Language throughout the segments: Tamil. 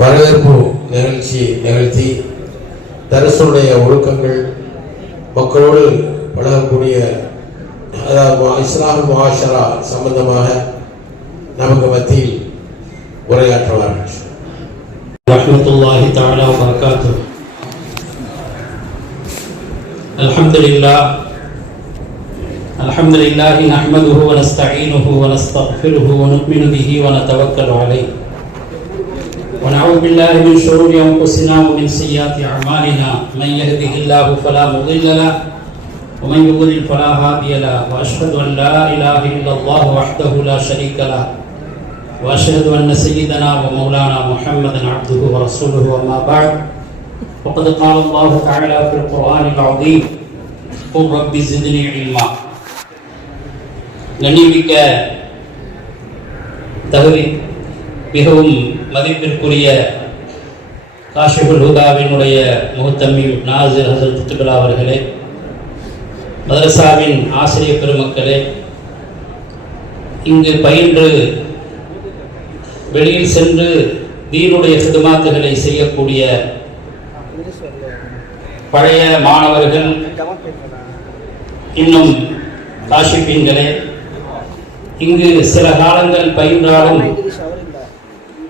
வரவேற்பு நிகழ்ச்சி நிகழ்த்தி தரசுடைய ஒழுக்கங்கள் மக்களோடு பழகக்கூடிய அதாவது இஸ்லாம் முஆஷரா சம்பந்தமாக நமக்கு மத்தியில் உரையாற்றுவார்கள் ورحمة الله تعالى وبركاته الحمد لله الحمد لله نحمده ونستعينه ونستغفره ونؤمن به ونتوكل عليه ونعوذ بالله من شرور أنفسنا ومن سيئات أعمالنا. من يهده الله فلا مضل له ومن يضلل فلا هادي له. وأشهد أن لا إله إلا الله وحده لا شريك له وأشهد أن سيدنا ومولانا محمدا عبده ورسوله. وما بعد وقد قال الله تعالى في القرآن العظيم قل رب زدني علما. நன்னிமிக்க தகுதி بهم மதிப்பிற்குரிய காஷிபுல் ஹூதாவினுடைய முகத்தம்மீம் நாசிர் ஹசரத் குத்துபிலா அவர்களே மதரசாவின் ஆசிரிய பெருமக்களே இங்கு பயின்று வெளியில் சென்று தீனுடைய சிதுமாத்துகளை செய்யக்கூடிய பழைய மாணவர்கள் இன்னும் காஷிப்பீன்களே இங்கு சில காலங்கள் பயின்றாலும்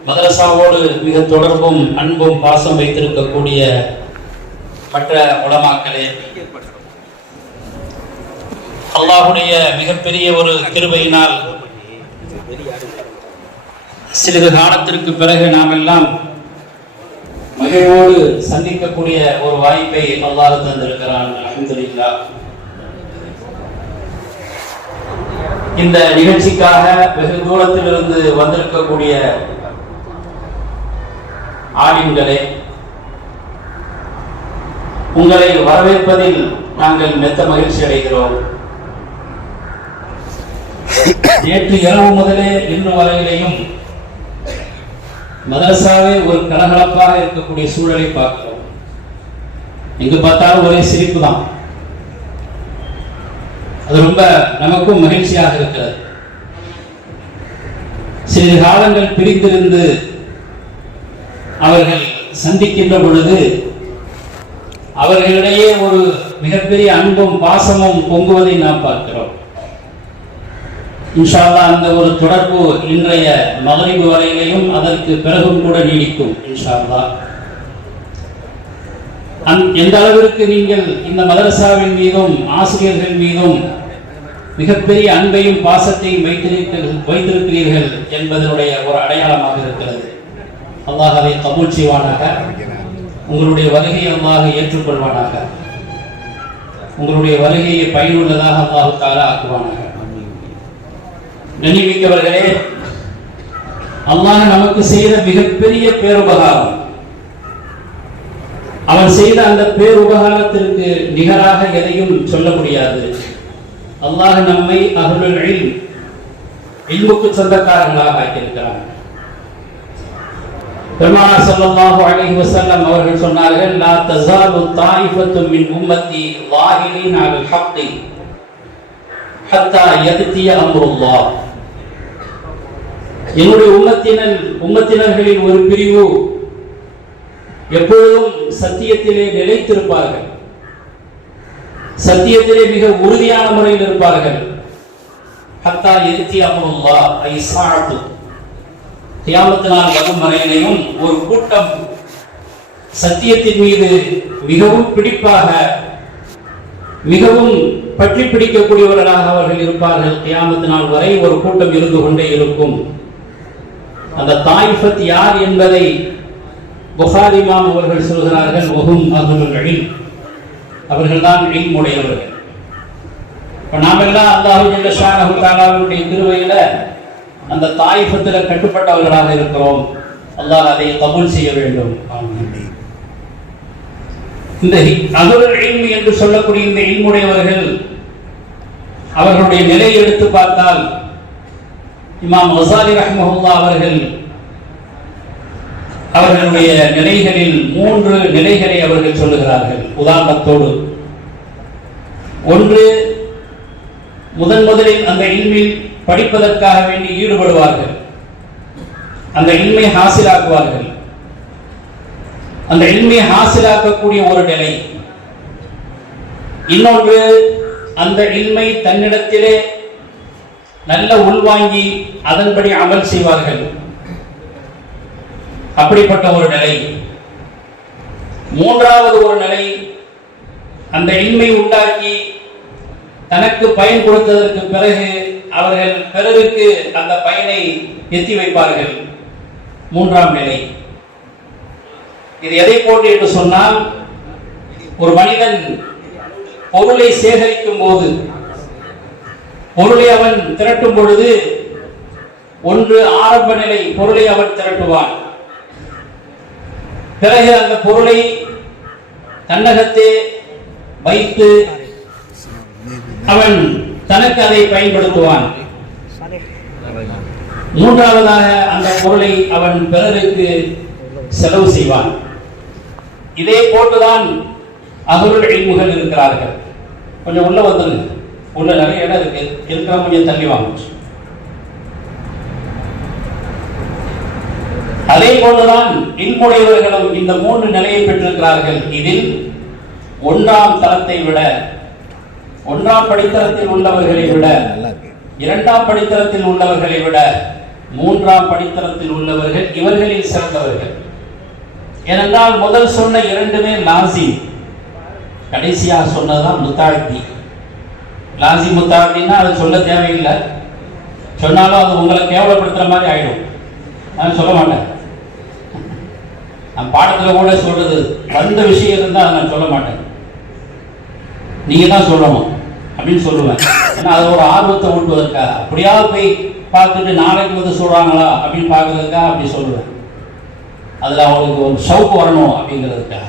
மதரசாவோடு மிக தொடர்பும் அன்பும் பாசம் வைத்திருக்கக்கூடிய மற்ற உலமாக்களே அல்லாஹுடைய மிகப்பெரிய ஒரு கிருபையினால் சிறிது காலத்திற்கு பிறகு நாம் எல்லாம் மகிழ்வோடு சந்திக்கக்கூடிய ஒரு வாய்ப்பை அல்லாஹ் தந்திருக்கிறான் அல்ஹம்துலில்லாஹ் இந்த நிகழ்ச்சிக்காக வெகு தூரத்திலிருந்து வந்திருக்கக்கூடிய ஆடின்களே உங்களை வரவேற்பதில் நாங்கள் மெத்த மகிழ்ச்சி அடைகிறோம். நேற்று இரவு முதலே இன்று வரையிலையும் மதரசாவே ஒரு கலகலப்பாக இருக்கக்கூடிய சூழலை பார்க்கிறோம். எங்கு பார்த்தாலும் ஒரே சிரிப்பு தான். அது ரொம்ப நமக்கும் மகிழ்ச்சியாக இருக்கிறது. சிறிது காலங்கள் பிரிந்திருந்து அவர்கள் சந்திக்கின்ற பொழுது அவர்களிடையே ஒரு மிகப்பெரிய அன்பும் பாசமும் பொங்குவதை நாம் பார்க்கிறோம். இன்ஷால்லா அந்த ஒரு தொடர்பு இன்றைய மகரிபு வரையிலையும் அதற்கு பிறகும் கூட நீடிக்கும் இன்ஷால்லா அந் எந்த அளவிற்கு நீங்கள் இந்த மதரசாவின் மீதும் ஆசிரியர்கள் மீதும் மிகப்பெரிய அன்பையும் பாசத்தையும் வைத்திருக்க வைத்திருக்கிறீர்கள் என்பதனுடைய ஒரு அடையாளமாக இருக்கிறது. அல்லாஹ் அதை கபூல் செய்வானாக? உங்களுடைய வருகையை அல்லாஹ் ஏற்றுக்கொள்வானாக? உங்களுடைய வருகையை பயனுள்ளதாக அல்லாஹு ஆக்குவானாக? கண்ணிமிக்கவர்களே அல்லாஹ் நமக்கு செய்த மிகப்பெரிய பேருபகாரம். அவன் செய்த அந்த பேருபகாரத்திற்கு நிகராக எதையும் சொல்ல முடியாது. அல்லாஹ் நம்மை அருள் இல்முக்கு சொந்தக்காரர்களாக ஆக்கியிருக்கிறான். பெருமானா சல்லல்லாஹு அலைஹி வஸல்லம் அவர்கள் சொன்னார்கள் லா தஸாலு தாயிஃபத்து மின் உம்மத்தி லாஹிரீன் அலல் ஹக்கி ஹத்தா யத்திய அம்ருல்லாஹ். என்னுடைய உம்மத்தினர் உம்மத்தினர்களின் ஒரு பிரிவு எப்பொழுதும் சத்தியத்திலே நிலைத்திருப்பார்கள். சத்தியத்திலே மிக உறுதியான முறையில் இருப்பார்கள். ஹத்தா எதிர்த்தி அம்ருல்லா ஐ சாத்து தியாமத்து நாள் வரும் வரையிலையும் ஒரு கூட்டம் சத்தியத்தின் மீது மிகவும் பிடிப்பாக மிகவும் பற்றி பிடிக்கக்கூடியவர்களாக அவர்கள் இருப்பார்கள். தியாமத்து நாள் வரை ஒரு கூட்டம் இருந்து கொண்டே இருக்கும். அந்த தாய்ஃபத் யார் என்பதை புகாரிமாம் அவர்கள் சொல்கிறார்கள் ஒகும் அகுலுல் அவர்கள்தான் இல்ம் உடையவர்கள் இப்ப நாமெல்லாம் அல்லாஹு ஜல்ல ஷானஹு தஆலாவுடைய திருவையில அந்த தாய்ஃபத்துல கட்டுப்பட்டவர்களாக இருக்கிறோம். அல்லாஹ் அதை கபூல் செய்ய வேண்டும். இந்த அகுலுல் என்று சொல்லக்கூடிய இந்த இல்முடையவர்கள் அவர்களுடைய நிலையை எடுத்து பார்த்தால் இமாம் மசாலி ரஹ்மஹுல்லா அவர்கள் அவர்களுடைய நிலைகளில் மூன்று நிலைகளை அவர்கள் சொல்லுகிறார்கள். உதாரணத்தோடு ஒன்று முதன் முதலில் அந்த இல்மில் படிப்பதற்காக வேண்டி ஈடுபடுவார்கள். அந்த இன்மை ஹாசிலாக்குவார்கள். அந்த இன்மை ஹாசிலாக்கக்கூடிய ஒரு நிலை. இன்னொன்று அந்த இன்மை தன்னிடத்திலே நல்ல உள்வாங்கி அதன்படி அமல் செய்வார்கள். அப்படிப்பட்ட ஒரு நிலை. மூன்றாவது ஒரு நிலை அந்த இன்மை உண்டாக்கி தனக்கு பயன் கொடுத்ததற்கு பிறகு அவர்கள் பிறருக்கு அந்த பயனை எத்தி வைப்பார்கள். மூன்றாம் நிலை. இது எதை போன்று என்று சொன்னால் ஒரு மனிதன் பொருளை சேகரிக்கும் போது பொருளை அவன் திரட்டும் பொழுது ஒன்று ஆரம்ப நிலை பொருளை அவன் திரட்டுவான். பிறகு அந்த பொருளை தன்னகத்தே வைத்து அவன் தனக்கு அதை பயன்படுத்துவான். மூன்றாவதாக அந்த பொருளை அவன் பிறருக்கு செலவு செய்வான். இதே போட்டுதான் அகருள் முகம் இருக்கிறார்கள். கொஞ்சம் உள்ள வந்துருங்க. உள்ள நிறைய இடம் இருக்கு. இருக்கிற கொஞ்சம் தள்ளி வாங்க. அதே போன்றுதான் இன்புடையவர்களும் இந்த மூன்று நிலையை பெற்றிருக்கிறார்கள். இதில் ஒன்றாம் தரத்தை விட ஒன்றாம் படித்தரத்தில் உள்ளவர்களை விட இரண்டாம் படித்தரத்தில் உள்ளவர்களை விட மூன்றாம் படித்தரத்தில் உள்ளவர்கள் இவர்களில் சிறந்தவர்கள். ஏனென்றால் முதல் சொன்ன இரண்டுமே லாசி. கடைசியாக சொன்னதுதான் முத்தாழ்த்தி லாசி முத்தாழ்த்தின்னா அது சொல்ல தேவையில்லை. சொன்னாலும் அது உங்களை கேவலப்படுத்துற மாதிரி ஆயிடும். நான் சொல்ல மாட்டேன். நான் பாடத்துல கூட சொல்றது வந்த விஷயம் இருந்தா அதை நான் சொல்ல மாட்டேன். நீங்க தான் சொல்லணும். அப்படின்னு சொல்லுவேன். ஏன்னா அது ஒரு ஆர்வத்தை ஊட்டுவதற்காக. அப்படியாவது போய் பார்த்துட்டு நாளைக்கு வந்து சொல்கிறாங்களா அப்படின்னு பார்க்கறதுக்காக அப்படி சொல்லுவேன். அதில் அவங்களுக்கு ஒரு ஷவுக்கு வரணும் அப்படிங்கிறதுக்காக.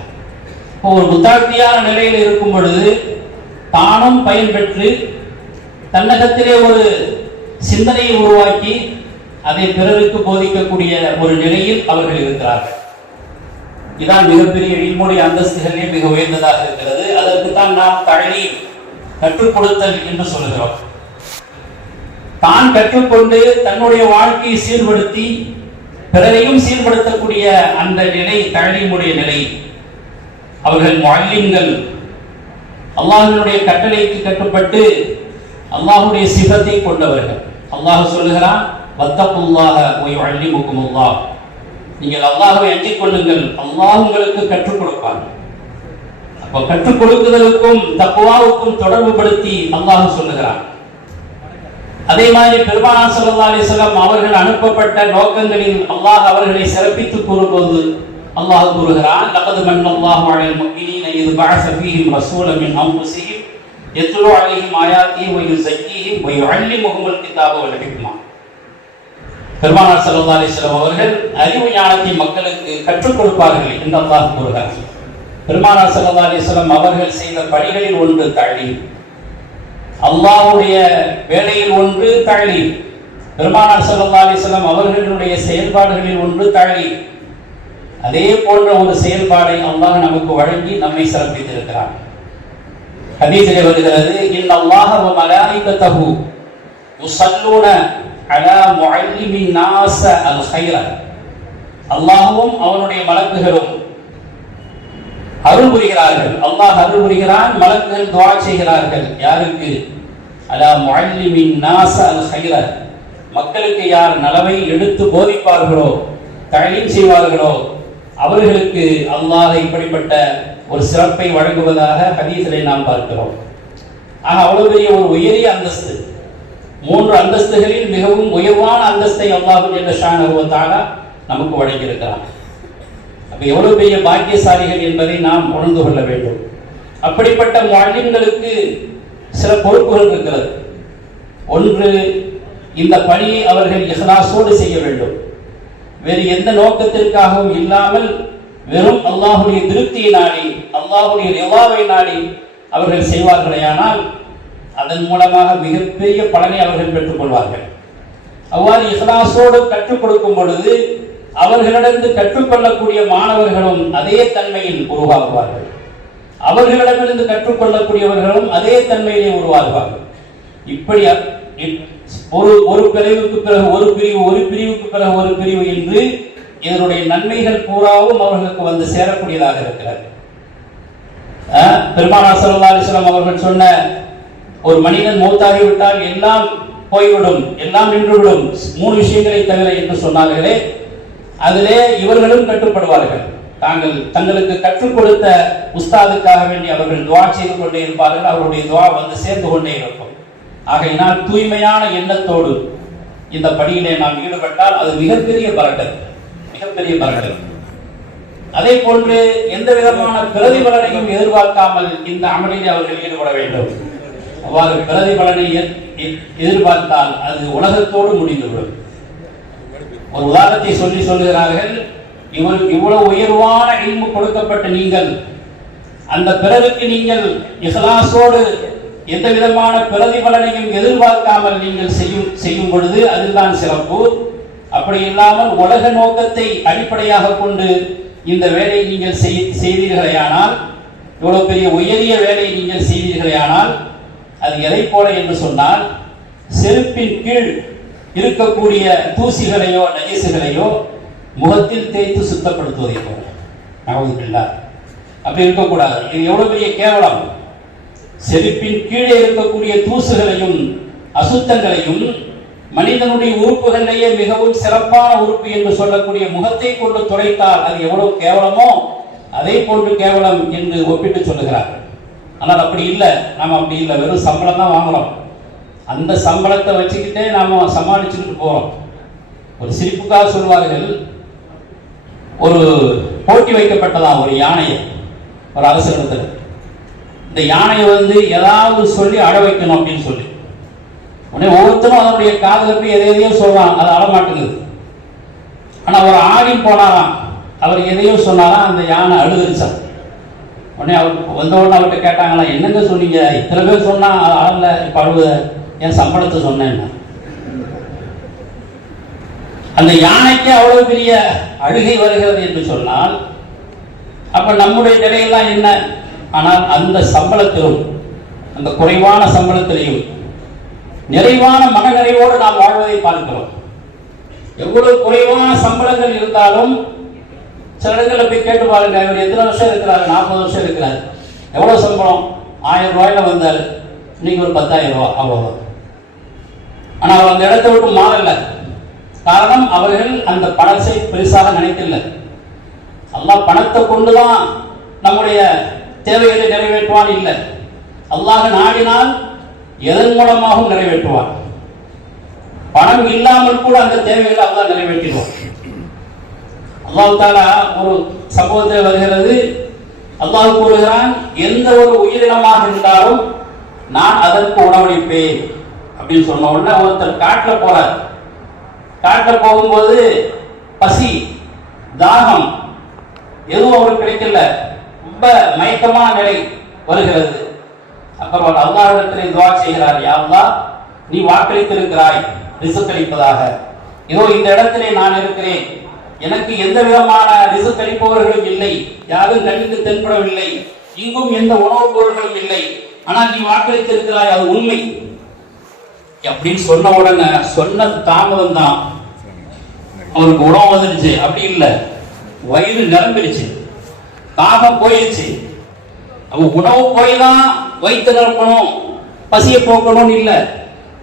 இப்போ ஒரு புத்தாட்சியான நிலையில் இருக்கும் பொழுது தானும் பயன் பெற்று தன்னகத்திலே ஒரு சிந்தனையை உருவாக்கி அதை பிறருக்கு போதிக்கக்கூடிய ஒரு நிலையில் அவர்கள் இருக்கிறார்கள். இதான் மிகப்பெரிய இல்முடைய அந்தஸ்துகளிலே மிக உயர்ந்ததாக இருக்கிறது. அதற்கு தான் நாம் தழனி கற்றுக் கொடுத்தல் என்று சொல்லுகிறோம். தான் கற்றுக்கொண்டு தன்னுடைய வாழ்க்கையை சீர்படுத்தி பிறரையும் சீர்படுத்தக்கூடிய அந்த நிலை தழலிமுடைய நிலை. அவர்கள் மல்லிங்கள் அல்லாஹனுடைய கட்டளைக்கு கட்டுப்பட்டு அல்லாஹுடைய சிபத்தை கொண்டவர்கள். அல்லாஹ் சொல்லுகிறான் வத்தகுல்லாஹ வ யுஅல்லிமுக்குமுல்லாஹ் நீங்கள் அல்லாஹ்வை அஞ்சிக் கொள்ளுங்கள். அல்லாஹ் உங்களுக்கு கற்றுக் கொடுப்பார்கள் கற்றுக் கொடுக்குதலுக்கும் தக்குவாவுக்கும் தொடர்பு படுத்தி அல்லாஹ் சொல்லுகிறான். அதே மாதிரி பெருமானா ஸல்லல்லாஹு அலைஹி அவர்கள் அனுப்பப்பட்ட நோக்கங்களில் அல்லாஹ் அவர்களை சிறப்பித்து கூறும்போது அல்லாஹ் கூறுகிறான் லaqad மன் Allahu 'alal mu'minina idh ba'atha fihim rasulan min anfusihim yatlu 'alayhim ayatihi wa yuzakkihim wa yu'allimuhum al-kitaba பெருமானார் ஸல்லல்லாஹு அலைஹி அவர்கள் அறிவு ஞானத்தை மக்களுக்கு கற்றுக் கொடுப்பார்கள் என்று அல்லாஹ் கூறுகிறார்கள் பெருமானா சல்லா அலைஹி அவர்கள் செய்த பணிகளில் ஒன்று தழி அல்லாவுடைய வேலையில் ஒன்று தழி பெருமானார் சல்லா அலைஹி அவர்களுடைய செயல்பாடுகளில் ஒன்று தழி அதே போன்ற ஒரு செயல்பாடை அல்லாஹ் நமக்கு வழங்கி நம்மை சிறப்பித்திருக்கிறான். ஹதீஸிலே வருகிறது இன்னல்லாஹ வ மலாயிகத்தஹு யுஸல்லூன அலா முஅல்லிமின் நாஸ அல் கைர அல்லாஹ்வும் அவனுடைய மலக்குகளும் அருள் புரிகிறார்கள் அல்லாஹ் அருள் புரிகிறான் மலக்குகள் துவா செய்கிறார்கள். யாருக்கு? அலா முஅல்லிமின் நாஸ அல் கைர. மக்களுக்கு யார் நலவை எடுத்து போதிப்பார்களோ தழீம் செய்வார்களோ அவர்களுக்கு அல்லாஹ் இப்படிப்பட்ட ஒரு சிறப்பை வழங்குவதாக ஹதீஸிலே நாம் பார்க்கிறோம். ஆக அவ்வளவு பெரிய ஒரு உயரிய அந்தஸ்து. மூன்று அந்தஸ்துகளில் மிகவும் உயர்வான அந்தஸ்தை அல்லாஹு என்ற ஷானஹு நமக்கு வழங்கியிருக்கிறான். அப்ப எவ்வளவு பெரிய பாக்கியசாலிகள் என்பதை நாம் உணர்ந்து கொள்ள வேண்டும். அப்படிப்பட்ட முஅல்லிம்களுக்கு சில பொறுப்புகள் இருக்கிறது. ஒன்று இந்த பணியை அவர்கள் இஹ்லாசோடு செய்ய வேண்டும். வேறு எந்த நோக்கத்திற்காகவும் இல்லாமல் வெறும் அல்லாஹுடைய திருப்தியை நாடி அல்லாஹுடைய ரிவாவை நாடி அவர்கள் செய்வார்களேயானால் அதன் மூலமாக மிகப்பெரிய பலனை அவர்கள் பெற்றுக்கொள்வார்கள் அவ்வாறு இஹ்லாசோடு கற்றுக் கொடுக்கும் பொழுது அவர்களிடந்து கற்றுக்கொள்ளக்கூடிய மாணவர்களும் அதே தன்மையில் உருவாகுவார்கள். அவர்களிடமிருந்து கற்றுக்கொள்ளக்கூடியவர்களும் அதே தன்மையிலே உருவாகுவார்கள். இப்படி ஒரு ஒரு பிரிவுக்கு பிறகு ஒரு பிரிவு ஒரு பிரிவுக்கு பிறகு ஒரு பிரிவு என்று இதனுடைய நன்மைகள் பூராவும் அவர்களுக்கு வந்து சேரக்கூடியதாக இருக்கிறது. அஹ், பெருமானார் அவர்கள் சொன்ன ஒரு மனிதன் மூத்தாகிவிட்டால் எல்லாம் போய்விடும் எல்லாம் நின்றுவிடும் மூணு விஷயங்களை தவிர என்று சொன்னார்களே அதிலே இவர்களும் கட்டுப்படுவார்கள். தாங்கள் தங்களுக்கு கற்றுக் கொடுத்த உஸ்தாதுக்காக வேண்டி அவர்கள் துவா செய்து கொண்டே இருப்பார்கள். அவருடைய துவா வந்து சேர்ந்து கொண்டே இருக்கும். ஆகையினால் தூய்மையான எண்ணத்தோடு இந்த பணியிலே நாம் ஈடுபட்டால் அது மிகப்பெரிய பரட்டல். மிகப்பெரிய பரட்டல். அதே போன்று எந்த விதமான பிரதிபலனையும் எதிர்பார்க்காமல் இந்த அமலிலே அவர்கள் ஈடுபட வேண்டும். அவ்வாறு பிரதிபலனை எ- எதிர்பார்த்தால் அது உலகத்தோடு முடிந்துவிடும். ஒரு உதாரணத்தை சொல்லி சொல்லுகிறார்கள் இவர் இவ்வளவு உயர்வான இன்பு கொடுக்கப்பட்ட நீங்கள் அந்த பிறருக்கு நீங்கள் இஹ்லாஸோடு எந்த விதமான பிரதிபலனையும் எதிர்பார்க்காமல் நீங்கள் செய்யும் செய்யும் பொழுது அதுதான் சிறப்பு. அப்படி இல்லாமல் உலக நோக்கத்தை அடிப்படையாக கொண்டு இந்த வேலையை நீங்கள் செய்- செய்தீர்களேயானால் இவ்வளவு பெரிய உயரிய வேலையை நீங்கள் செய்தீர்களேயானால் அது எதை போல என்று சொன்னால் செருப்பின் கீழ் இருக்கக்கூடிய தூசிகளையோ நஜீசுகளையோ முகத்தில் தேய்த்து சுத்தப்படுத்துவதை போல. நவதுபில்லா அப்படி இருக்கக்கூடாது. இது எவ்வளவு பெரிய கேவலம்? செருப்பின் கீழே இருக்கக்கூடிய தூசுகளையும் அசுத்தங்களையும் மனிதனுடைய உறுப்புகளிலேயே மிகவும் சிறப்பான உறுப்பு என்று சொல்லக்கூடிய முகத்தை கொண்டு துடைத்தால் அது எவ்வளவு கேவலமோ அதே போன்று கேவலம் என்று ஒப்பிட்டு சொல்லுகிறார்கள். ஆனால் அப்படி இல்லை. நாம் அப்படி இல்லை. வெறும் சம்பளம் தான் வாங்குறோம் அந்த சம்பளத்தை வச்சுக்கிட்டே நாம் சமாளிச்சுக்கிட்டு போகிறோம் ஒரு சிரிப்புக்காக சொல்வார்கள் ஒரு போட்டி வைக்கப்பட்டதாம் ஒரு யானையை ஒரு அவசரத்தில். இந்த யானையை வந்து ஏதாவது சொல்லி அட வைக்கணும் அப்படின்னு சொல்லி. உடனே ஒவ்வொருத்தரும் அதனுடைய காதுல போய் எதை எதையோ சொல்றான் அது அடமாட்டுங்குது. ஆனால் அவர் ஆடி போனாராம் அவர் எதையோ சொன்னாராம் அந்த யானை அழுதுருச்சான் உடனே அவர் வந்த உடனே அவர்கிட்ட கேட்டாங்களா என்னங்க சொன்னீங்க? இத்தனை பேர் சொன்னால் அது அழல இப்போ அழுவுத என் சம்பளத்தை சொன்னேன். அந்த யானைக்கு அவ்வளவு பெரிய அழுகை வருகிறது என்று சொன்னால் அப்ப நம்முடைய நிலையெல்லாம் என்ன? ஆனால் அந்த சம்பளத்திலும் அந்த குறைவான சம்பளத்திலையும் நிறைவான மனநிறைவோடு நாம் வாழ்வதை பார்க்கிறோம். எவ்வளவு குறைவான சம்பளங்கள் இருந்தாலும் சில இடங்களில் போய் கேட்டு பாருங்க இவர் எத்தனை வருஷம் இருக்கிறாரு? நாற்பது வருஷம் இருக்கிறார். எவ்வளவு சம்பளம்? ஆயிரம் ரூபாயில வந்தார். இன்னைக்கு ஒரு பத்தாயிரம் ரூபாய் அவ்வளோதான் ஆனால் அவர் அந்த இடத்தை விட்டு மாறல காரணம் அவர்கள் அந்த பணத்தை பெருசாக நினைக்கல அல்லாஹ் பணத்தை கொண்டுதான் நம்முடைய தேவைகளை நிறைவேற்றுவான் இல்லை. அல்லாஹ் நாடினால் எதன் மூலமாகவும் நிறைவேற்றுவான். பணம் இல்லாமல் கூட அந்த தேவைகளை அல்லாஹ் நிறைவேற்றிடுவான். அல்லாஹு தாலா ஒரு சம்பவத்தில் வருகிறது. அல்லாஹ் கூறுகிறான் எந்த ஒரு உயிரினமாக இருந்தாலும் நான் அதற்கு உணவளிப்பேன். அப்படின்னு சொன்ன உடனே ஒருத்தர் காட்டில் போறார். காட்டில் போகும்போது பசி தாகம் எதுவும் அவருக்கு கிடைக்கல. ரொம்ப மயக்கமான நிலை வருகிறது. அப்புறம் அவர் துவா செய்கிறார் யா நீ வாக்களித்திருக்கிறாய் ரிசுக்களிப்பதாக இதோ இந்த இடத்திலே நான் இருக்கிறேன். எனக்கு எந்த விதமான ரிசு அளிப்பவர்களும் இல்லை. யாரும் கண்ணுக்கு தென்படவில்லை. இங்கும் எந்த உணவுப் பொருட்களும் இல்லை. ஆனால் நீ வாக்களித்திருக்கிறாய் அது உண்மை. அப்படின்னு சொன்ன உடனே சொன்ன தாமதம் தான் அவருக்கு உணவு வந்துருச்சு அப்படி இல்லை. வயிறு நிரம்பிருச்சு. தாகம் போயிடுச்சு அவன் உணவு போய் தான் வயிற்று நிரப்பணும். பசியை போக்கணும்னு இல்லை.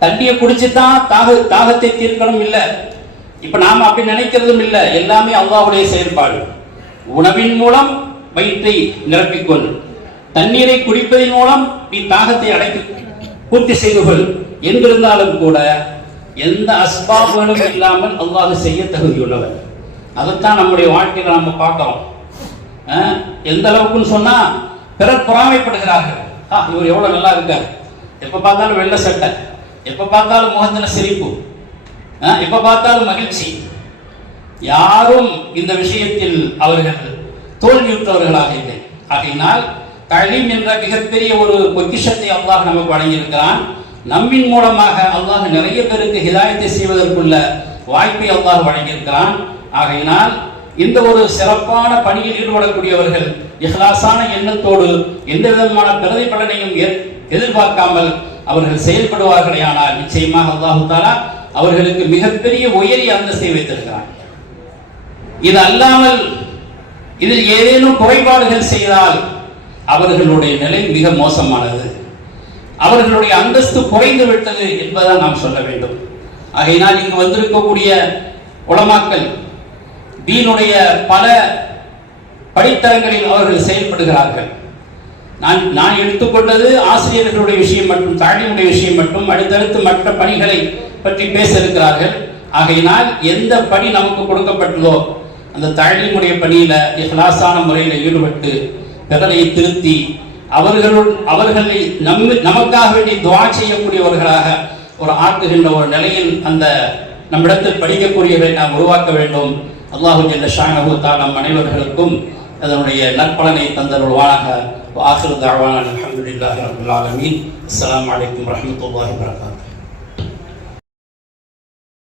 தண்ணியை குடிச்சு தான் தாக தாகத்தை தீர்க்கணும் இல்லை. இப்ப நாம அப்படி நினைக்கிறதும் இல்லை. எல்லாமே அல்லாஹ்வுடைய செயல்பாடு. உணவின் மூலம் வயிற்றை நிரப்பிக்கொள். தண்ணீரை குடிப்பதன் மூலம் நீ தாகத்தை அடைத்து பூர்த்தி செய்து கொள். என்றிருந்தாலும் கூட எந்த அஸ்பாபுகளும் இல்லாமல் அல்லாஹ் செய்ய தகுதியுள்ளவர் அதைத்தான் நம்முடைய வாழ்க்கையில நம்ம பார்க்கிறோம். எந்த அளவுக்குன்னு சொன்னா பிறர் பொறாமைப்படுகிறார்கள். ஆ இவர் எவ்வளவு நல்லா இருக்கார். எப்ப பார்த்தாலும் வெள்ளை சட்டை. எப்ப பார்த்தாலும் முகத்தின சிரிப்பு. எப்ப பார்த்தாலும் மகிழ்ச்சி. யாரும் இந்த விஷயத்தில் அவர்கள் தோல்வியுற்றவர்களாக இல்லை. ஆகையினால் தழிம் என்ற மிகப்பெரிய ஒரு பொக்கிஷத்தை அல்லாஹ் நமக்கு வழங்கியிருக்கிறான். நம்மின் மூலமாக அல்லாஹ் நிறைய பேருக்கு ஹிதாயத்தை செய்வதற்குள்ள வாய்ப்பை அல்லாஹ் வழங்கியிருக்கிறான். ஆகையினால் இந்த ஒரு சிறப்பான பணியில் ஈடுபடக்கூடியவர்கள் இஹ்லாசான எண்ணத்தோடு எந்த விதமான பிரதிபலனையும் எதிர்பார்க்காமல் அவர்கள் செயல்படுவார்களே ஆனால் நிச்சயமாக அல்லாஹு தாலா அவர்களுக்கு மிகப்பெரிய உயரிய அந்தஸ்தை வைத்திருக்கிறான். இது அல்லாமல் இதில் ஏதேனும் குறைபாடுகள் செய்தால் அவர்களுடைய நிலை மிக மோசமானது. அவர்களுடைய அந்தஸ்து குறைந்து விட்டது என்பதை நாம் சொல்ல வேண்டும். ஆகையினால் இங்கு வந்திருக்கக்கூடிய உளமாக்கல் தீனுடைய பல படித்தரங்களில் அவர்கள் செயல்படுகிறார்கள். நான் நான் எடுத்துக்கொண்டது ஆசிரியர்களுடைய விஷயம் மற்றும் தாழ்மையுடைய விஷயம் மட்டும் அடுத்தடுத்து மற்ற பணிகளை பற்றி பேச இருக்கிறார்கள் ஆகையினால் எந்த பணி நமக்கு கொடுக்கப்பட்டதோ அந்த தாழ்மையுடைய பணியில இஹ்லாசான முறையில் ஈடுபட்டு பிறரை திருத்தி அவர்களுள் அவர்களை நம் நமக்காக வேண்டி துவா செய்யக்கூடியவர்களாக ஒரு ஆக்குகின்ற ஒரு நிலையில் அந்த நம்மிடத்தில் படிக்கக்கூடியவை நாம் உருவாக்க வேண்டும். அல்லாஹு ஜல்ல ஷானஹு தஆலா நம் அனைவர்களுக்கும் அதனுடைய நற்பலனை தந்தருள்வானாக. ஆசிர் தாழ்வான அல்ஹம்துலில்லாஹி ரப்பில் அஸ்லாம் வலைக்கம் அலைக்கும் வரஹ்மத்துல்லாஹி